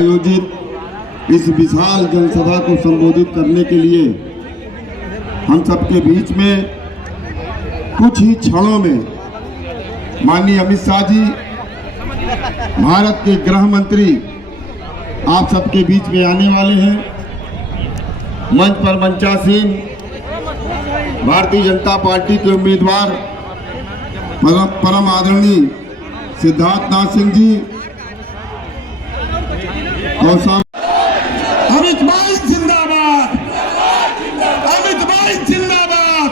आयोजित इस विशाल जनसभा को संबोधित करने के लिए हम सबके बीच में कुछ ही क्षणों में माननीय अमित शाह जी, भारत के गृह मंत्री, आप सबके बीच में आने वाले हैं। मंच पर मंचासीन भारतीय जनता पार्टी के उम्मीदवार परम आदरणीय सिद्धार्थनाथ सिंह जी और अमित भाई जिंदाबाद, अमित भाई जिंदाबाद,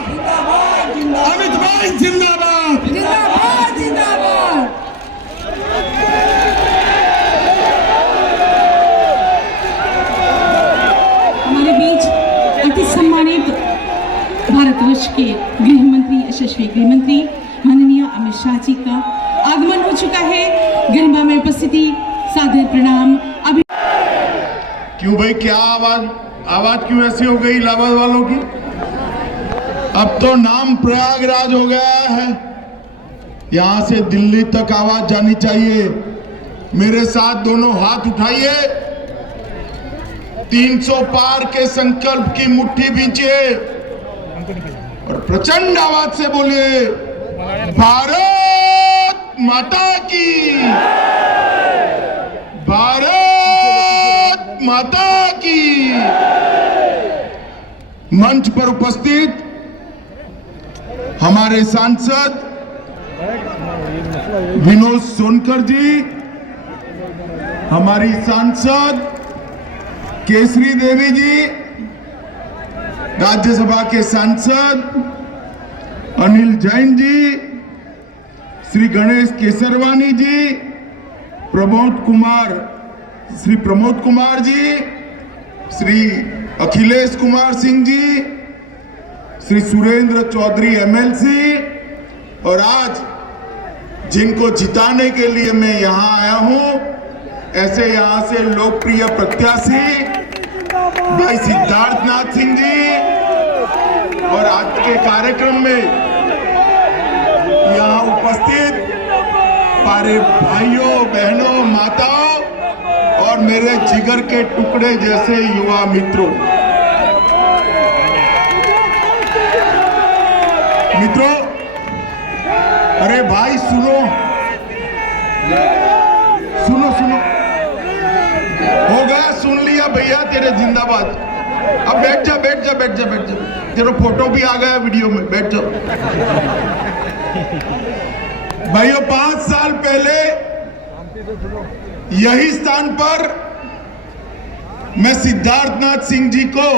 अमित भाई जिंदाबाद, जिंदाबाद, जिंदाबाद। हमारे बीच अति सम्मानित भारतवर्ष के गृह मंत्री, यशस्वी गृह मंत्री माननीय अमित शाह जी का आगमन हो चुका है। गरिमा में उपस्थिति, सादर प्रणाम। अभी क्यों भाई, क्या आवाज क्यों ऐसी हो गई इलाहाबाद वालों की? अब तो नाम प्रयागराज हो गया है, यहां से दिल्ली तक आवाज जानी चाहिए। मेरे साथ दोनों हाथ उठाइए, 300 पार के संकल्प की मुट्ठी बींचिए और प्रचंड आवाज से बोलिए, भारत माता की, भारत माता की। मंच पर उपस्थित हमारे सांसद विनोद सोनकर जी, हमारी सांसद केसरी देवी जी, राज्यसभा के सांसद अनिल जैन जी, श्री गणेश केसरवानी जी, श्री प्रमोद कुमार जी, श्री अखिलेश कुमार सिंह जी, श्री सुरेंद्र चौधरी एमएलसी, और आज जिनको जिताने के लिए मैं यहां आया हूं, ऐसे यहां से लोकप्रिय प्रत्याशी भाई सिद्धार्थनाथ सिंह जी, और आज के कार्यक्रम में यहां उपस्थित हमारे भाइयों, बहनों, माताओं और मेरे जिगर के टुकड़े जैसे युवा मित्रों, अरे भाई सुनो, हो गया, सुन लिया भैया, तेरे जिंदाबाद। अब बैठ जा, तेरा फोटो भी आ गया वीडियो में, बैठ जाओ। भाइयों, 5 साल पहले यही स्थान पर मैं सिद्धार्थनाथ सिंह जी को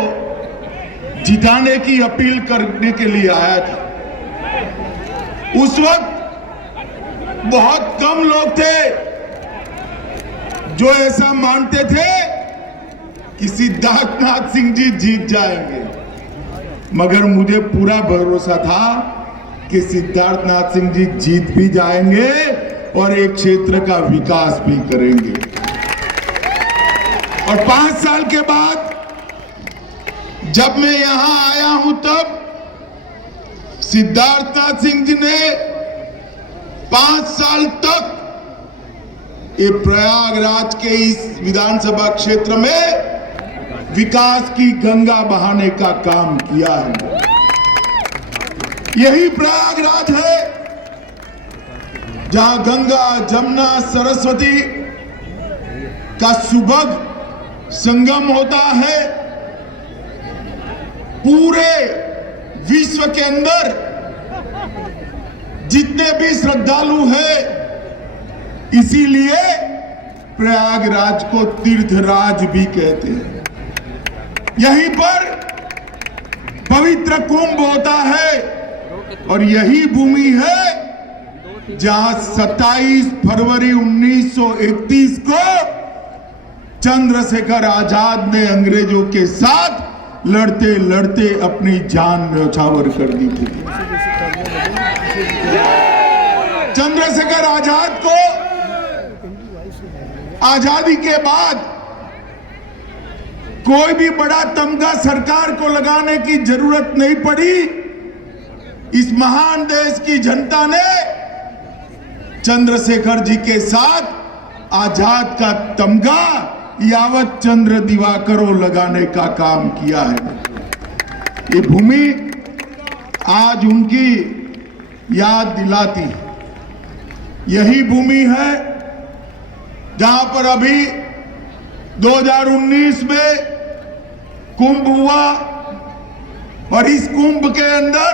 जिताने की अपील करने के लिए आया था। उस वक्त बहुत कम लोग थे जो ऐसा मानते थे कि सिद्धार्थनाथ सिंह जी जीत जाएंगे, मगर मुझे पूरा भरोसा था कि सिद्धार्थनाथ सिंह जी जीत भी जाएंगे और एक क्षेत्र का विकास भी करेंगे। और 5 साल के बाद जब मैं यहां आया हूं, तब सिद्धार्थनाथ सिंह जी ने 5 साल तक ये प्रयागराज के इस विधानसभा क्षेत्र में विकास की गंगा बहाने का काम किया है। यही प्रयागराज है जहां गंगा, जमुना, सरस्वती का सुभग संगम होता है। पूरे विश्व के अंदर जितने भी श्रद्धालु हैं, इसीलिए प्रयागराज को तीर्थराज भी कहते हैं। यहीं पर पवित्र कुंभ होता है और यही भूमि है जहां 27 फरवरी 1931 को चंद्रशेखर आजाद ने अंग्रेजों के साथ लड़ते लड़ते अपनी जान न्यौछावर कर दी थी। चंद्रशेखर आजाद को आजादी के बाद कोई भी बड़ा तमगा सरकार को लगाने की जरूरत नहीं पड़ी। इस महान देश की जनता ने चंद्रशेखर जी के साथ आजाद का तमगा यावत चंद्र दिवाकरों लगाने का काम किया है। ये भूमि आज उनकी याद दिलाती है। यही भूमि है जहां पर अभी 2019 में कुंभ हुआ और इस कुंभ के अंदर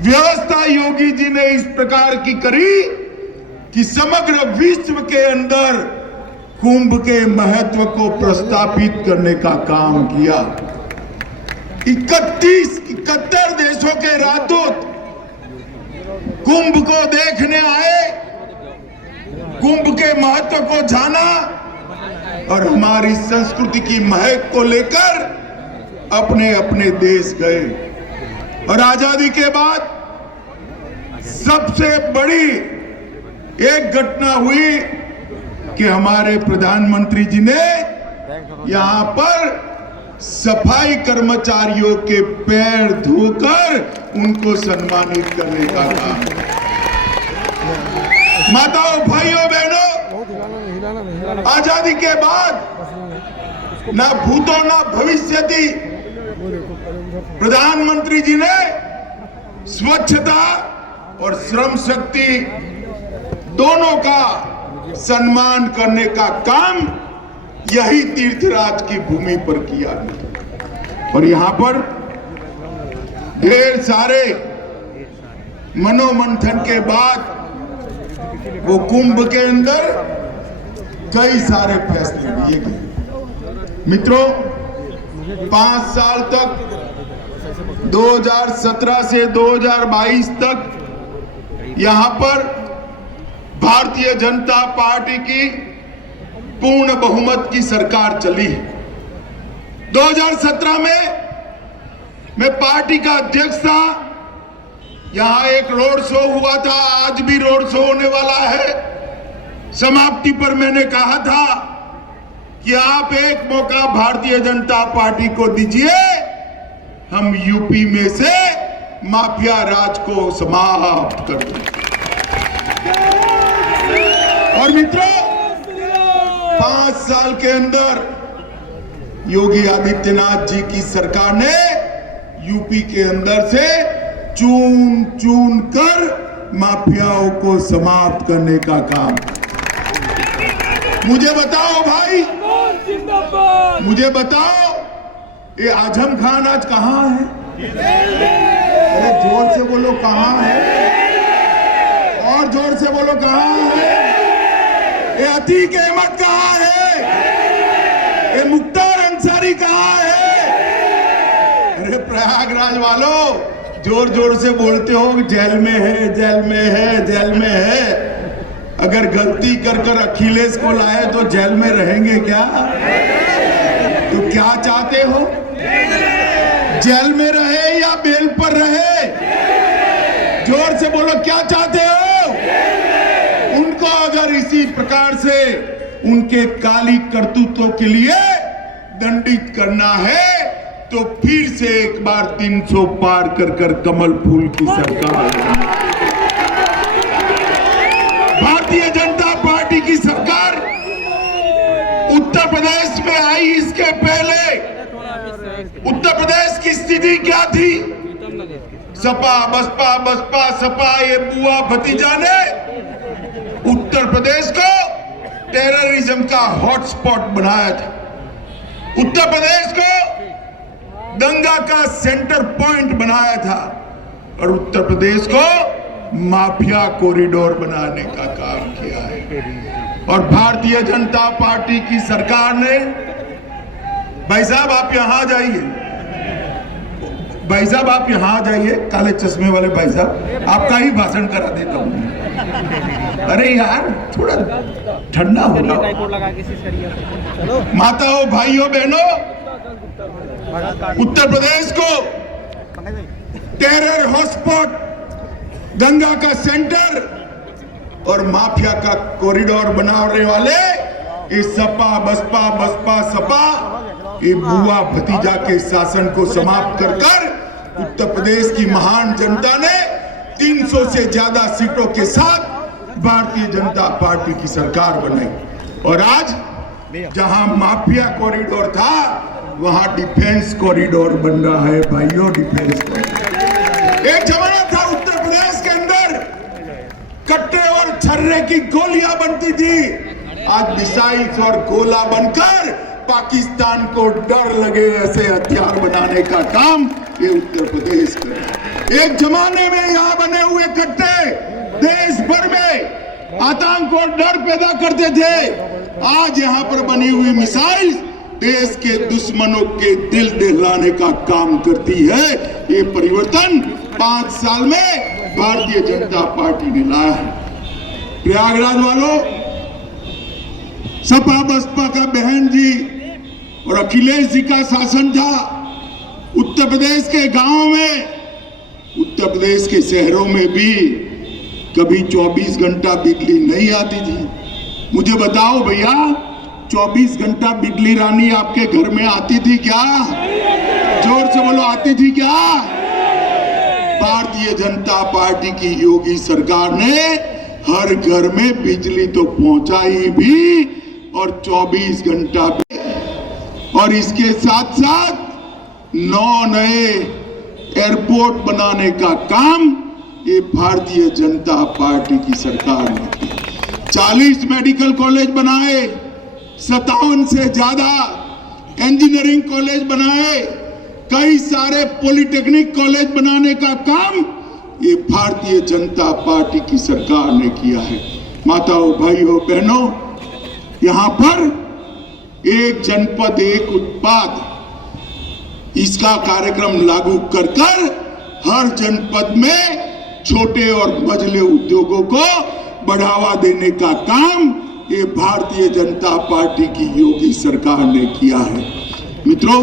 व्यवस्था योगी जी ने इस प्रकार की करी कि समग्र विश्व के अंदर कुंभ के महत्व को प्रस्थापित करने का काम किया। 71 देशों के राजदूत कुंभ को देखने आए, कुंभ के महत्व को जाना और हमारी संस्कृति की महक को लेकर अपने अपने देश गए। और आजादी के बाद सबसे बड़ी एक घटना हुई कि हमारे प्रधानमंत्री जी ने यहां पर सफाई कर्मचारियों के पैर धोकर उनको सम्मानित करने का काम। माताओं, भाइयों, बहनों, आजादी के बाद ना भूतो ना भविष्य थी, प्रधानमंत्री जी ने स्वच्छता और श्रम शक्ति दोनों का सम्मान करने का काम यही तीर्थराज की भूमि पर किया। और यहां पर ढेर सारे मनोमंथन के बाद वो कुंभ के अंदर कई सारे फैसले लिए गए। मित्रों, 5 साल तक 2017 से 2022 तक यहां पर भारतीय जनता पार्टी की पूर्ण बहुमत की सरकार चली। 2017 में मैं पार्टी का अध्यक्ष था। यहां एक रोड शो हुआ था, आज भी रोड शो होने वाला है। समाप्ति पर मैंने कहा था कि आप एक मौका भारतीय जनता पार्टी को दीजिए, हम यूपी में से माफिया राज को समाप्त कर देंगे। और मित्रों, 5 साल के अंदर योगी आदित्यनाथ जी की सरकार ने यूपी के अंदर से चुन चुन कर माफियाओं को समाप्त करने का काम। मुझे बताओ भाई, मुझे बताओ, ये आजम खान आज कहां है? अरे जोर से बोलो, कहां है? और जोर से बोलो, कहां है? ये अतीक अहमद कहां है? ये मुख्तार अंसारी कहां है? अरे प्रयागराज वालों, जोर जोर से बोलते हो जेल में है, जेल में है, जेल में है। अगर गलती कर कर अखिलेश को लाए तो जेल में रहेंगे क्या? तो क्या चाहते हो, जेल में रहे या बेल पर रहे? जोर से बोलो, क्या चाहते हो? उनको अगर इसी प्रकार से उनके काली करतूतों के लिए दंडित करना है तो फिर से एक बार 300 पार कर कर कमल फूल की सरकार। भारतीय जनता पार्टी की सरकार उत्तर प्रदेश में आई, इसके पहले उत्तर प्रदेश की स्थिति क्या थी? सपा बसपा, बसपा सपा, ये बुआ भतीजा ने उत्तर प्रदेश को टेररिज्म का हॉटस्पॉट बनाया था। उत्तर प्रदेश को दंगा का सेंटर पॉइंट बनाया था और उत्तर प्रदेश को माफिया कॉरिडोर बनाने का काम किया है। और भारतीय जनता पार्टी की सरकार ने, भाई साहब आप यहां जाइए, भाई साहब आप यहां जाइए, काले चश्मे वाले भाई साहब, आपका ही भाषण करा देता हूं। अरे यार थोड़ा ठंडा हो जाओ। माताओं, भाइयों, बहनों, उत्तर प्रदेश को टेरर हॉटस्पॉट, दंगा का सेंटर और माफिया का कॉरिडोर बनाने वाले इस सपा बसपा, बसपा सपा, ये बुआ भतीजा के शासन को समाप्त कर कर उत्तर प्रदेश की महान जनता ने 300 से ज्यादा सीटों के साथ भारतीय जनता पार्टी की सरकार बनाई। और आज जहां माफिया कॉरिडोर था वहां डिफेंस कॉरिडोर बन रहा है भाइयों, डिफेंस कॉरिडोर। एक जमाना था उत्तर प्रदेश के अंदर कट्टे और छर्रे की गोलियां बनती थी, आज मिसाइल्स और गोला बनकर पाकिस्तान को डर लगे ऐसे हथियार बनाने का काम ये उत्तर प्रदेश कर रहा है। एक जमाने में यहाँ बने हुए कट्टे देश भर में आतंक और डर पैदा करते थे, आज यहाँ पर बनी हुई मिसाइल देश के दुश्मनों के दिल दहलाने का काम करती है। ये परिवर्तन 5 साल में भारतीय जनता पार्टी ने लाया है। प्रयागराज वालों, सपा बसपा का बहन जी और अखिलेश जी का शासन था उत्तर प्रदेश के गांवों में, उत्तर प्रदेश के शहरों में भी कभी 24 घंटा बिजली नहीं आती थी। मुझे बताओ भैया, 24 घंटा बिजली रानी आपके घर में आती थी क्या? जोर से बोलो, आती थी क्या? भारतीय जनता पार्टी की योगी सरकार ने हर घर में बिजली तो पहुंचाई भी और 24 घंटा भी, और इसके साथ साथ 9 नए एयरपोर्ट बनाने का काम ये भारतीय जनता पार्टी की सरकार ने किया। 40 मेडिकल कॉलेज बनाए, 57 से ज्यादा इंजीनियरिंग कॉलेज बनाए, कई सारे पॉलिटेक्निक कॉलेज बनाने का काम ये भारतीय जनता पार्टी की सरकार ने किया है। माताओं, भाइयों, बहनों, यहां पर एक जनपद एक उत्पाद इसका कार्यक्रम लागू कर हर जनपद में छोटे और मझले उद्योगों को बढ़ावा देने का काम ये भारतीय जनता पार्टी की योगी सरकार ने किया है। मित्रों,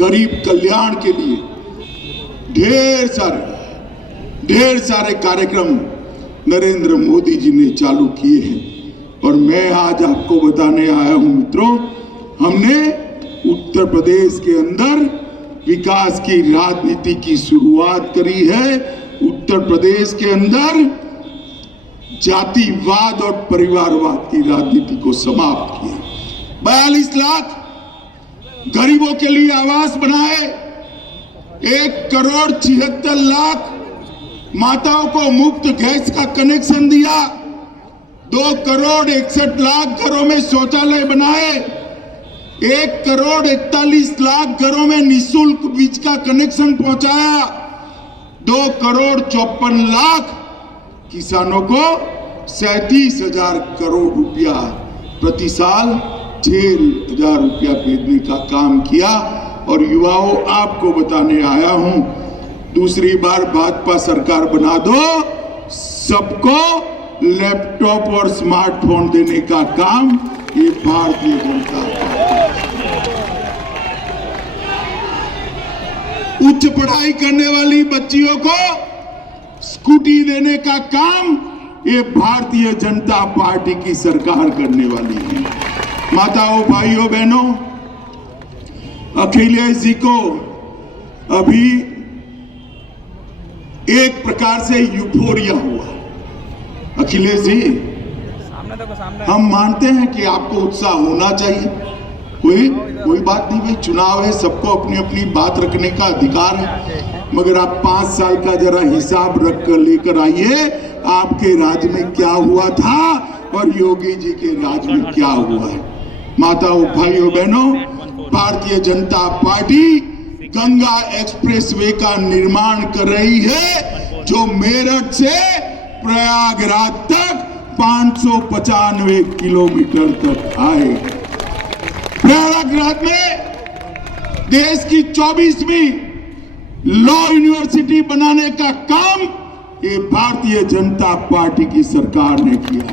गरीब कल्याण के लिए ढेर सारे कार्यक्रम नरेंद्र मोदी जी ने चालू किए हैं और मैं आज आपको बताने आया हूं मित्रों, हमने उत्तर प्रदेश के अंदर विकास की राजनीति की शुरुआत करी है। उत्तर प्रदेश के अंदर जातिवाद और परिवारवाद की राजनीति को समाप्त किया। 42 लाख गरीबों के लिए आवास बनाए, 1,76,00,000 माताओं को मुफ्त गैस का कनेक्शन दिया, 2,61,00,000 घरों में शौचालय बनाए, 1,41,00,000 घरों में निःशुल्क बिजली का कनेक्शन पहुंचाया, 2,54,00,000 किसानों को 37,000 करोड़ रुपया प्रति साल 6,000 रुपया भेजने का काम किया। और युवाओं, आपको बताने आया हूं, दूसरी बार भाजपा सरकार बना दो, सबको लैपटॉप और स्मार्टफोन देने का काम ये भारतीय जनता पार्टी। उच्च पढ़ाई करने वाली बच्चियों को स्कूटी देने का काम ये भारतीय जनता पार्टी की सरकार करने वाली है। माताओं, भाइयों, बहनों, अखिलेश जी को अभी एक प्रकार से यूफोरिया हुआ। अखिलेश जी, हम मानते हैं कि आपको उत्साह होना चाहिए, कोई बात नहीं भाई, चुनाव है, सबको अपनी अपनी बात रखने का अधिकार है, मगर आप 5 साल का जरा हिसाब रख कर लेकर आइए, आपके राज्य में क्या हुआ था और योगी जी के राज्य में क्या हुआ है। माताओं, भाइयों, बहनों, भारतीय जनता पार्टी गंगा एक्सप्रेसवे का निर्माण कर रही है, जो मेरठ से प्रयागराज तक 595 किलोमीटर तक आए। प्रयागराज में देश की 24वीं लॉ यूनिवर्सिटी बनाने का काम ये भारतीय जनता पार्टी की सरकार ने किया।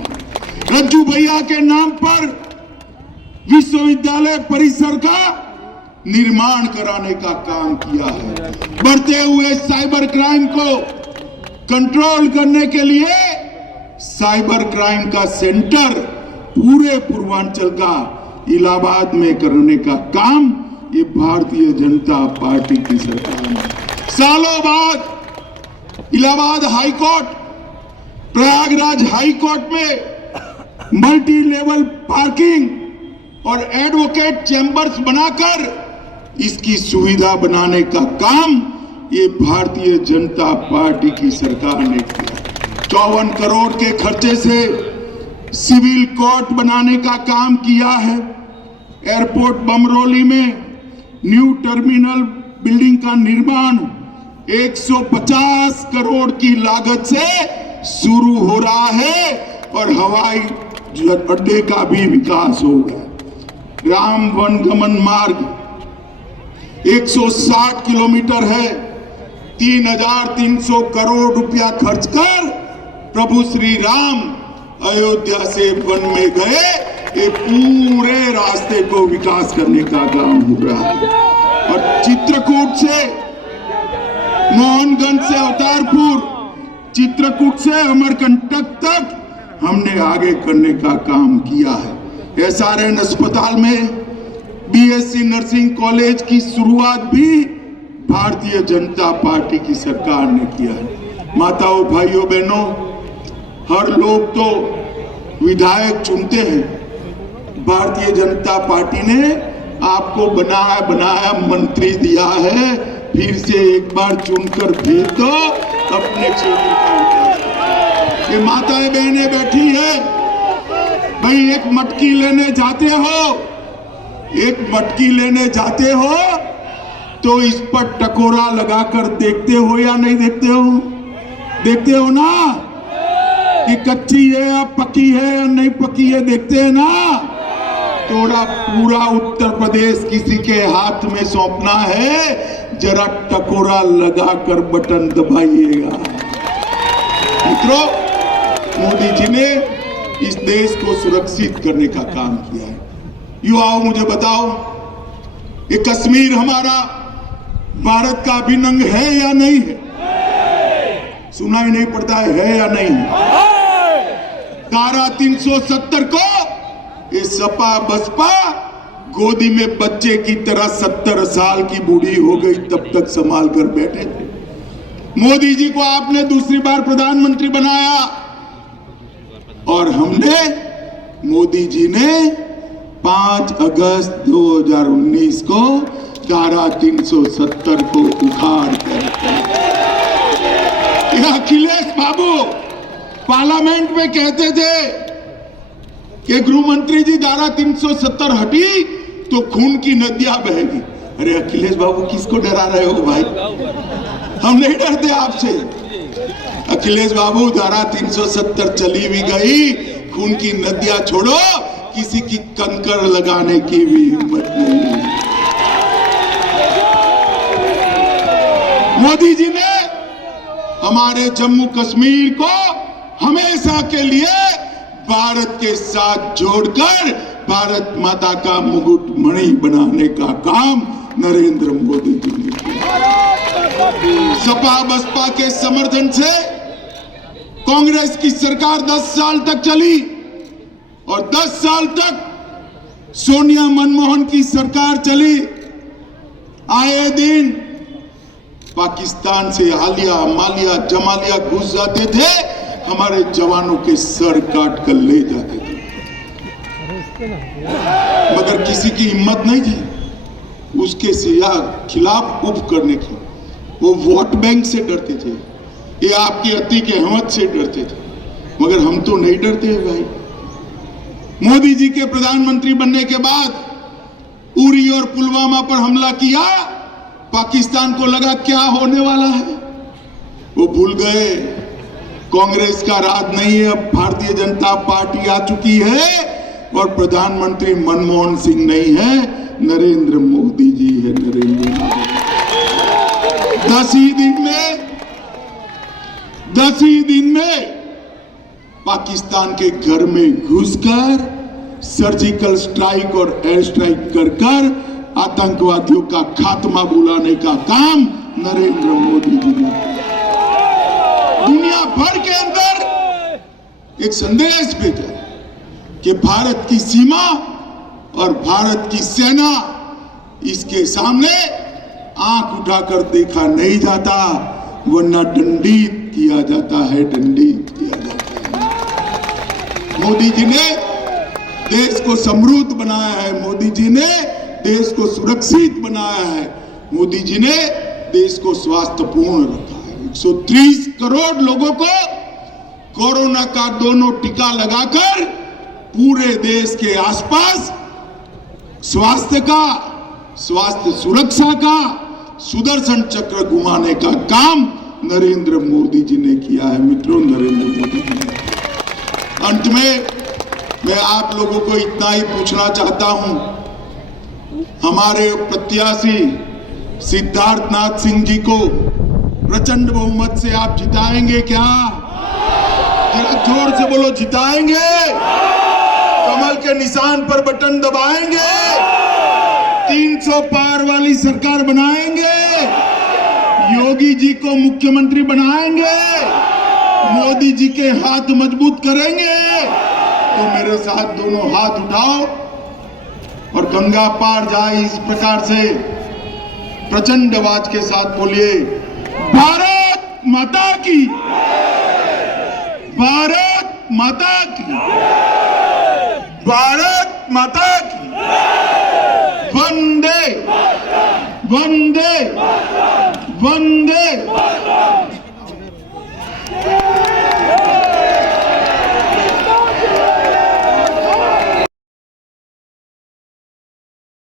रज्जू भैया के नाम पर विश्वविद्यालय परिसर का निर्माण कराने का काम किया है। बढ़ते हुए साइबर क्राइम को कंट्रोल करने के लिए साइबर क्राइम का सेंटर पूरे पूर्वांचल का इलाहाबाद में करने का काम ये भारतीय जनता पार्टी की सरकार ने। सालों बाद Allahabad high court, Prayagraj high court में मल्टी लेवल पार्किंग और एडवोकेट चैंबर्स बनाकर इसकी सुविधा बनाने का काम ये भारतीय जनता पार्टी की सरकार ने किया। 54 करोड़ के खर्चे से सिविल कोर्ट बनाने का काम किया है। एयरपोर्ट बमरोली में न्यू टर्मिनल बिल्डिंग का निर्माण 150 करोड़ की लागत से शुरू हो रहा है और हवाई अड्डे का भी विकास होगा। राम वनगमन मार्ग 160 किलोमीटर है। 3,300 करोड़ रुपया खर्च कर प्रभु श्री राम अयोध्या से वन में गए। ये पूरे रास्ते को विकास करने का काम हो रहा है। और चित्रकूट से मोहनगंज से अवतारपुर, चित्रकूट से अमरकंटक तक हमने आगे करने का काम किया है। SRN अस्पताल में BSc नर्सिंग कॉलेज की शुरुआत भी भारतीय जनता पार्टी की सरकार ने किया है। माताओं, भाइयों, बहनों, हर लोग तो विधायक चुनते हैं। भारतीय जनता पार्टी ने आपको बनाया मंत्री दिया है। फिर से एक बार चुनकर भेज दो अपने क्षेत्र का। ये माताएं बहनें बैठी है, भाई एक मटकी लेने जाते हो तो इस पर टकोरा लगाकर देखते हो या नहीं देखते हो? देखते हो ना कि कच्ची है या पकी है या नहीं पकी है, देखते हैं ना। थोड़ा पूरा उत्तर प्रदेश किसी के हाथ में सौंपना है, जरा टकोरा लगाकर बटन दबाइएगा। मित्रों, मोदी जी ने इस देश को सुरक्षित करने का काम किया है। युवाओं, मुझे बताओ, ये कश्मीर हमारा भारत का अभिन्न अंग है या नहीं है? सुना ही नहीं पड़ता है या नहीं? धारा 370 को ये सपा बसपा गोदी में बच्चे की तरह 70 साल की बूढ़ी हो गई तब तक संभाल कर बैठे थे। मोदी जी को आपने दूसरी बार प्रधानमंत्री बनाया और हमने, मोदी जी ने 5 अगस्त 2019 को धारा 370 को उखाड़ कर अखिलेश बाबू पार्लियामेंट में कहते थे कि गृह मंत्री जी धारा 370 हटी तो खून की नदियां बहेगी। अरे अखिलेश बाबू, किसको डरा रहे हो भाई? हम नहीं डरते आपसे। अखिलेश बाबू, धारा 370 चली भी गई, खून की नदियां छोड़ो, किसी की कंकर लगाने की भी हिम्मत नहीं। मोदी जी ने हमारे जम्मू कश्मीर को हमेशा के लिए भारत के साथ जोड़कर भारत माता का मुकुट मणि बनाने का काम नरेंद्र मोदी जी ने किया। सपा बसपा के समर्थन से कांग्रेस की सरकार 10 साल तक चली और 10 साल तक सोनिया मनमोहन की सरकार चली। आए दिन पाकिस्तान से आलिया, मालिया, जमालिया घुस जाते थे, हमारे जवानों के सर काट कर ले जाते थे, मगर किसी की हिम्मत नहीं थी उसके खिलाफ उप करने की। वो वोट बैंक से डरते थे, ये आपकी अति के अहमद से डरते थे, मगर हम तो नहीं डरते भाई। मोदी जी के प्रधानमंत्री बनने के बाद उरी और पुलवामा पर हमला किया, पाकिस्तान को लगा क्या होने वाला है, वो भूल गए कांग्रेस का राज नहीं है, अब भारतीय जनता पार्टी आ चुकी है और प्रधानमंत्री मनमोहन सिंह नहीं है, नरेंद्र मोदी जी है। नरेंद्र मोदी 10 ही दिन में पाकिस्तान के घर में घुसकर सर्जिकल स्ट्राइक और एयर स्ट्राइक कर आतंकवादियों का खात्मा बुलाने का काम नरेंद्र मोदी जी ने किया। दुनिया भर के अंदर एक संदेश भेजा कि भारत की सीमा और भारत की सेना, इसके सामने आंख उठाकर देखा नहीं जाता, वरना दंडित किया जाता है, दंडित किया जाता है। मोदी जी ने देश को समृद्ध बनाया है मोदी जी ने, देश को सुरक्षित बनाया है मोदी जी ने, देश को स्वास्थ्यपूर्ण रखा है। 130 करोड़ लोगों को कोरोना का दोनों टीका लगाकर पूरे देश के आसपास स्वास्थ्य सुरक्षा का सुदर्शन चक्र घुमाने का काम नरेंद्र मोदी जी ने किया है। मित्रों, नरेंद्र मोदी जी ने। अंत में मैं आप लोगों को इतना ही पूछना चाहता हूं, हमारे प्रत्याशी सिद्धार्थनाथ सिंह जी को प्रचंड बहुमत से आप जिताएंगे क्या? जरा जोर से बोलो, जिताएंगे? कमल के निशान पर बटन दबाएंगे? 300 पार वाली सरकार बनाएंगे? योगी जी को मुख्यमंत्री बनाएंगे? मोदी जी के हाथ मजबूत करेंगे? तो मेरे साथ दोनों हाथ उठाओ और गंगा पार जाए इस प्रकार से प्रचंड आवाज के साथ बोलिए, भारत माता की, भारत माता की, भारत माता की, वंदे वंदे वंदे